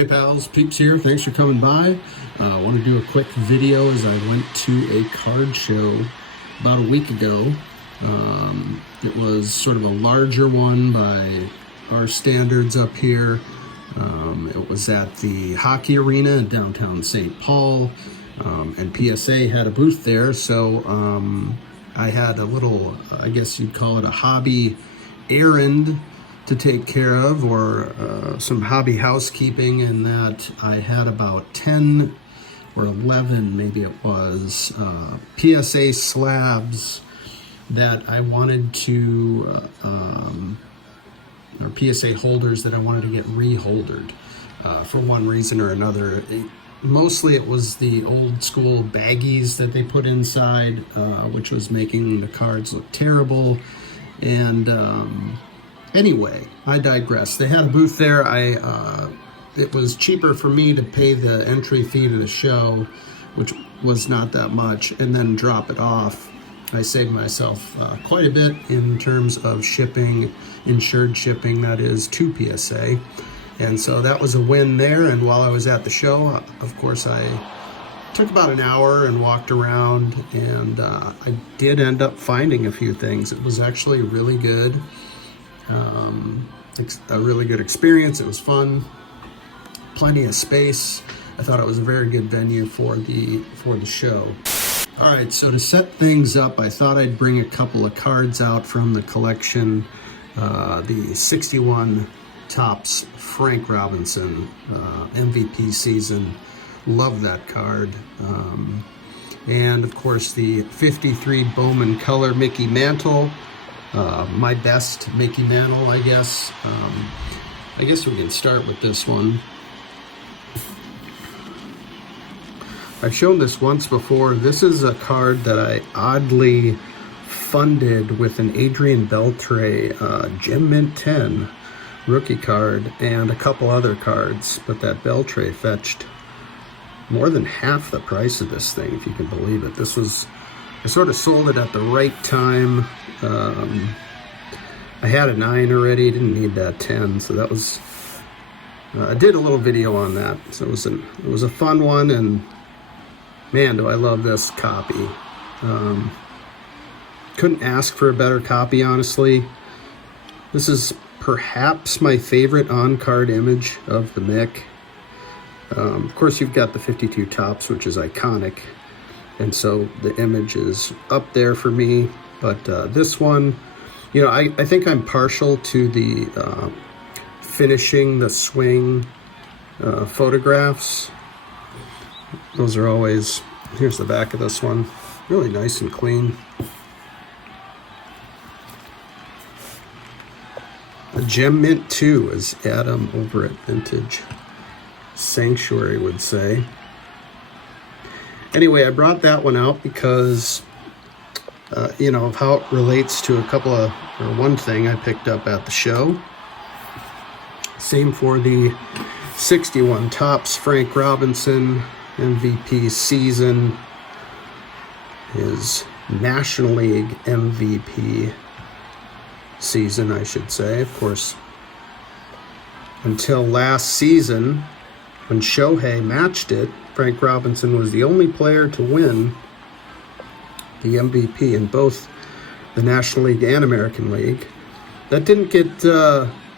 Hey pals, Peeps here. Thanks for coming by. I want to do a quick video as I went to a card show about a week ago. It was sort of a larger one by our standards up here. It was at the hockey arena in downtown St. Paul, and PSA had a booth there. So I had a little, I guess you'd call it a hobby errand to take care of, or some hobby housekeeping, in that I had about 10 or 11, maybe it was, PSA slabs that I wanted to, or PSA holders that I wanted to get reholdered for one reason or another. Mostly it was the old school baggies that they put inside, which was making the cards look terrible. And anyway, I digress. They had a booth there. It was cheaper for me to pay the entry fee to the show, which was not that much, and then drop it off. I saved myself quite a bit in terms of shipping, insured shipping, that is, to PSA. And so that was a win there. And while I was at the show, of course, I took about an hour and walked around, and I did end up finding a few things. It was actually really good. A really good experience. It was fun, plenty of space. I thought it was a very good venue for the show. All right, so to set things up, I thought I'd bring a couple of cards out from the collection. The 61 Topps Frank Robinson MVP season. Love that card. And of course the 53 Bowman Color Mickey Mantle. My best Mickey Mantle, I guess. I guess we can start with this one. I've shown this once before. This is a card that I oddly funded with an Adrian Beltre Gem Mint 10 rookie card and a couple other cards, but that Beltre fetched more than half the price of this thing, if you can believe it. I sort of sold it at the right time. I had a 9 already, didn't need that 10, so that was, I did a little video on that. So it was a fun one, and man, do I love this copy. Couldn't ask for a better copy, honestly. This is perhaps my favorite on-card image of the Mick. Of course, you've got the 52 Topps, which is iconic, and so the image is up there for me. But this one, you know, I think I'm partial to the finishing the swing photographs. Those are always, here's the back of this one, really nice and clean. A Gem Mint 2, as Adam over at Vintage Sanctuary would say. Anyway, I brought that one out because you know, of how it relates to one thing I picked up at the show. Same for the 61 Topps Frank Robinson MVP season, his National League MVP season, I should say. Of course, until last season, when Shohei matched it, Frank Robinson was the only player to win the MVP in both the National League and American League. That didn't get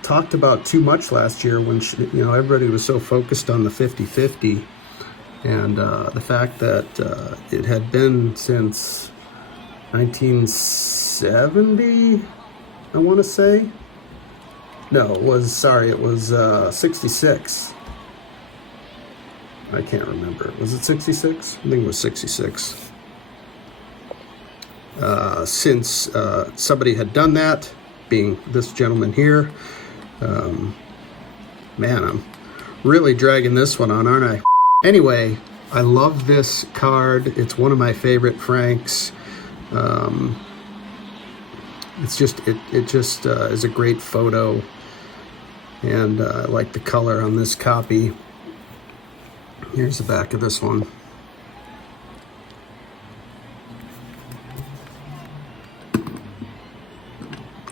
talked about too much last year when, you know, everybody was so focused on the 50-50, and the fact that it had been since 1970, I want to say. No, it was 66. I can't remember. Was it 66? I think it was 66. Since somebody had done that, being this gentleman here. Man, I'm really dragging this one on, aren't I? Anyway, I love this card. It's one of my favorite Franks. It just is a great photo, and I like the color on this copy. Here's the back of this one.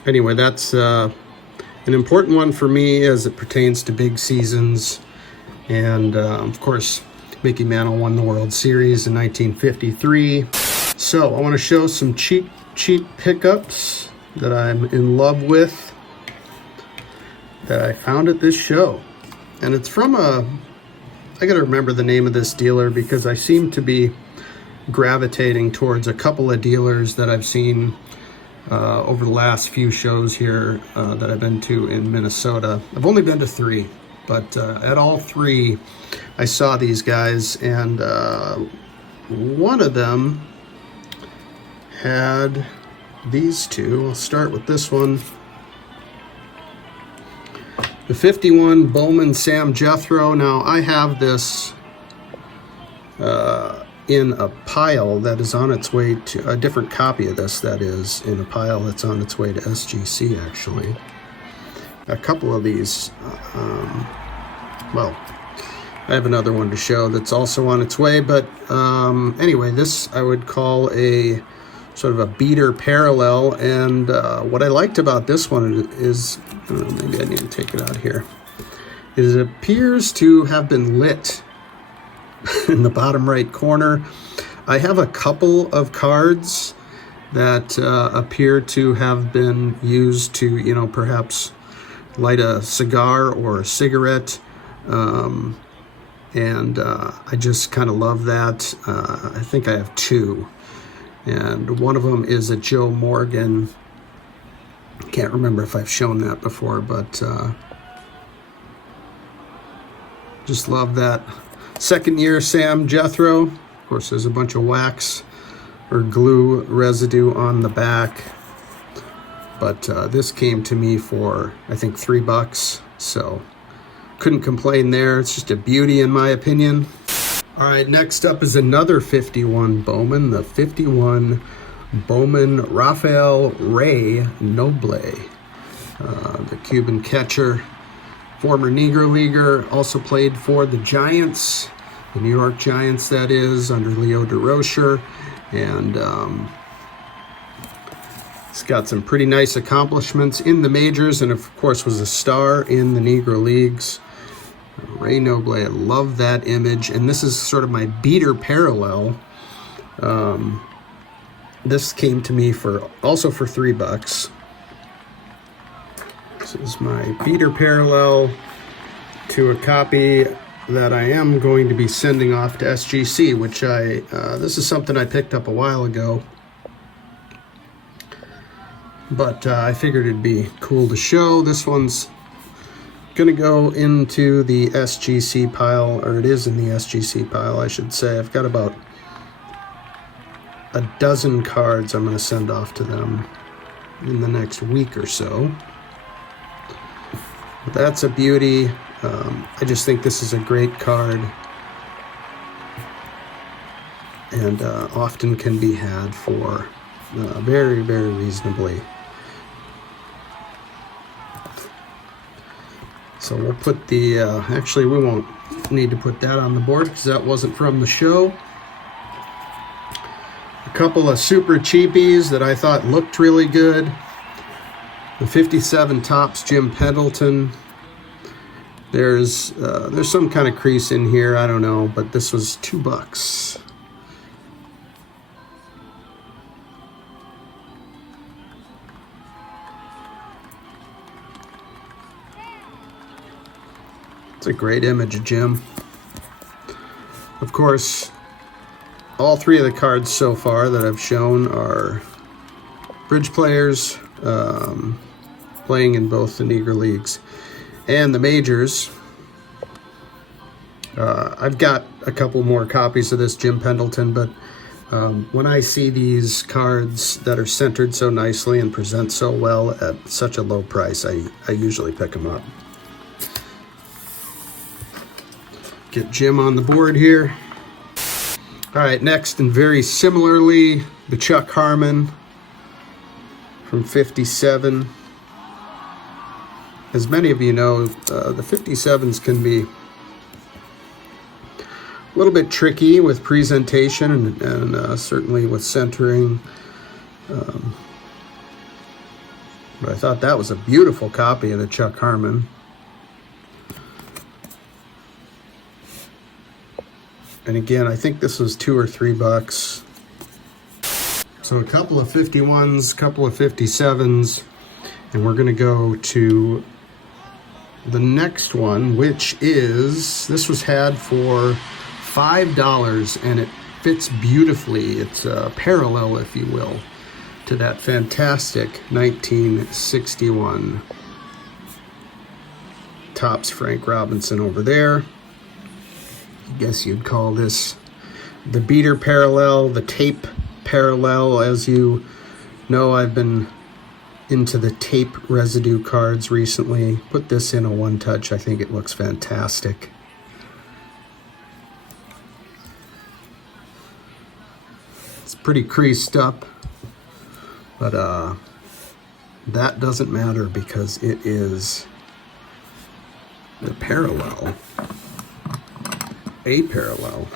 Anyway, that's an important one for me as it pertains to big seasons, And of course, Mickey Mantle won the World Series in 1953. So I want to show some cheap pickups that I'm in love with that I found at this show. And it's from I gotta remember the name of this dealer because I seem to be gravitating towards a couple of dealers that I've seen over the last few shows here that I've been to in Minnesota. I've only been to 3, but at all 3 I saw these guys, and one of them had these two. I'll start with this one. The 51 Bowman Sam Jethro. Now I have this in a pile that is on its way to, a different copy of this that is in a pile that's on its way to SGC actually. A couple of these, well, I have another one to show that's also on its way, but anyway, this I would call a sort of a beater parallel, and what I liked about this one is, maybe I need to take it out here, is it appears to have been lit in the bottom right corner. I have a couple of cards that appear to have been used to, you know, perhaps light a cigar or a cigarette, and I just kind of love that. I think I have 2. And one of them is a Joe Morgan. Can't remember if I've shown that before, but just love that. Second year Sam Jethro. Of course, there's a bunch of wax or glue residue on the back. But this came to me for, I think, $3. So couldn't complain there. It's just a beauty in my opinion. All right, next up is another 51 Bowman, the 51 Bowman Rafael Rey Noble, the Cuban catcher, former Negro Leaguer, also played for the Giants, the New York Giants that is, under Leo DeRocher, and he's got some pretty nice accomplishments in the majors, and of course was a star in the Negro Leagues. Rey Noble, I love that image, and this is sort of my beater parallel. This came to me also for $3. This is my beater parallel to a copy that I am going to be sending off to SGC, which this is something I picked up a while ago, but I figured it'd be cool to show. This one's gonna go into the SGC pile, or it is in the SGC pile, I should say. I've got about a dozen cards I'm gonna send off to them in the next week or so. But that's a beauty. I just think this is a great card, and often can be had for very, very reasonably. So we'll put the, actually we won't need to put that on the board because that wasn't from the show. A couple of super cheapies that I thought looked really good. The 57 Topps Jim Pendleton. There's some kind of crease in here, I don't know, but this was $2. It's a great image of Jim. Of course, all 3 of the cards so far that I've shown are bridge players playing in both the Negro Leagues and the majors. I've got a couple more copies of this Jim Pendleton, but when I see these cards that are centered so nicely and present so well at such a low price, I usually pick them up. Get Jim on the board here. All right, next, and very similarly, the Chuck Harmon from 57. As many of you know, the 57s can be a little bit tricky with presentation and certainly with centering. But I thought that was a beautiful copy of the Chuck Harmon. And again, I think this was $2 or $3. So a couple of 51s, couple of 57s, and we're gonna go to the next one, which is, this was had for $5, and it fits beautifully. It's a parallel, if you will, to that fantastic 1961 Topps Frank Robinson over there. I guess you'd call this the beater parallel, the tape parallel. As you know, I've been into the tape residue cards recently. Put this in a one-touch. I think it looks fantastic. It's pretty creased up, but that doesn't matter because it is the parallel, a parallel.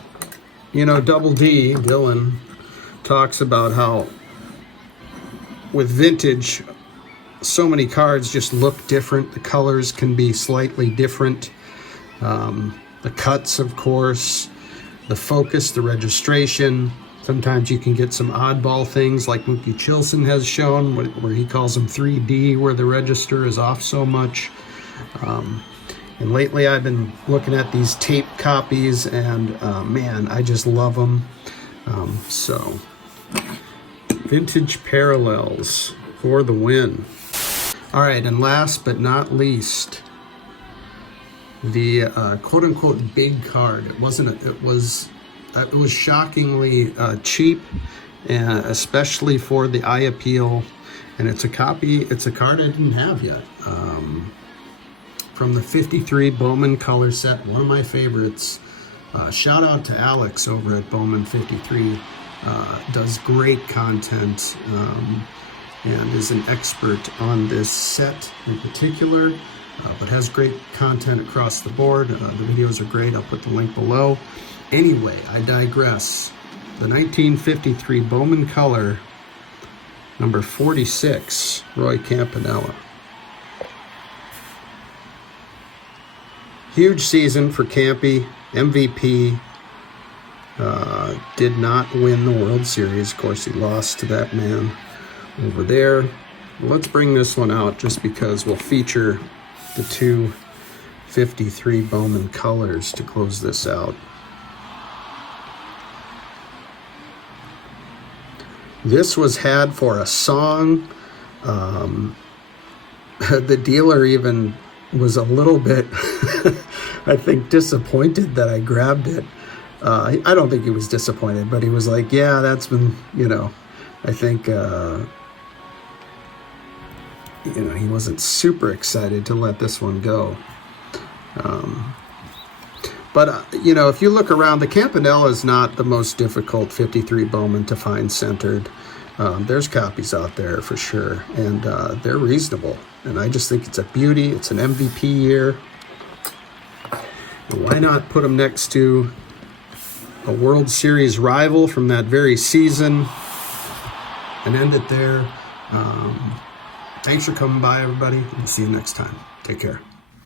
You know, Double D, Dylan, talks about how with vintage, so many cards just look different. The colors can be slightly different. The cuts, of course, the focus, the registration. Sometimes you can get some oddball things like Mookie Chilson has shown, where he calls them 3D, where the register is off so much. And lately I've been looking at these tape copies, and man, I just love them. So, vintage parallels for the win. All right, and last but not least, the quote-unquote big card. It wasn't. It was shockingly cheap, especially for the eye appeal. And it's a copy. It's a card I didn't have yet. From the '53 Bowman color set, one of my favorites. Shout out to Alex over at Bowman 53. Does great content. And is an expert on this set in particular, but has great content across the board. The videos are great. I'll put the link below. Anyway, I digress. The 1953 Bowman Color, number 46, Roy Campanella. Huge season for Campy, MVP. Did not win the World Series. Of course, he lost to that man over there. Let's bring this one out just because we'll feature the two 53 Bowman colors to close this out. This was had for a song. The dealer even was a little bit, I think, disappointed that I grabbed it. I don't think he was disappointed, but he was like, yeah, that's been, I think, he wasn't super excited to let this one go. But if you look around, the Campanella is not the most difficult 53 Bowman to find centered. There's copies out there for sure, and they're reasonable. And I just think it's a beauty. It's an MVP year. And why not put them next to a World Series rival from that very season and end it there? Thanks for coming by, everybody. We'll see you next time. Take care.